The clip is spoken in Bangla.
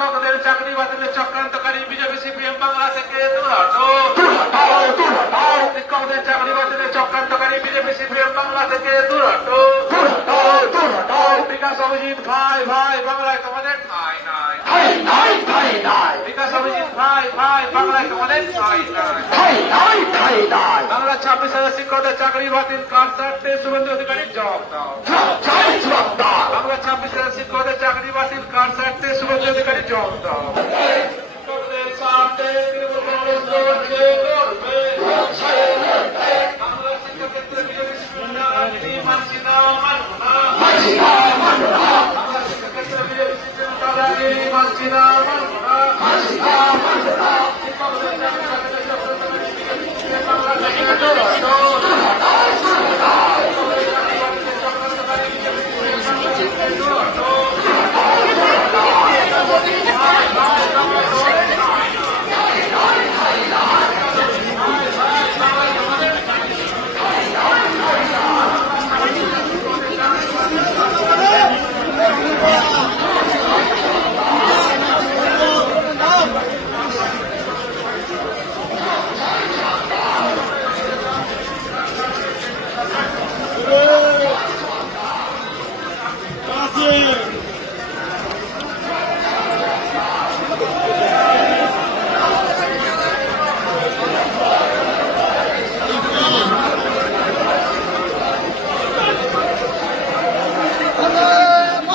শিক্ষকদের চাকরি বাতিলের চক্রান্তকারী বিজেপি সিপিএম বাংলা থেকে শিক্ষকদের চাকরি বাতিলের চক্রান্তকারী বিজেপি সিপিএম বাংলা থেকে বিকাশ অভিজিৎ ভাই ভাই, বাংলায় তোমাদের বিকাশ অভিজিৎ ভাই ভাই, বাংলায় তোমাদের ছাব্বিশ হাজার শিক্ষকদের চাকরি বাতিল কার চারটে শুভেন্দু অধিকারী জবাব দাও। বাংলা ছাব্বিশ হাজার শিক্ষকদের চাকরি বাতিল কার চারটে শুভেন্দু অধিকারী জবাব দাও। শিক্ষকদের চারটে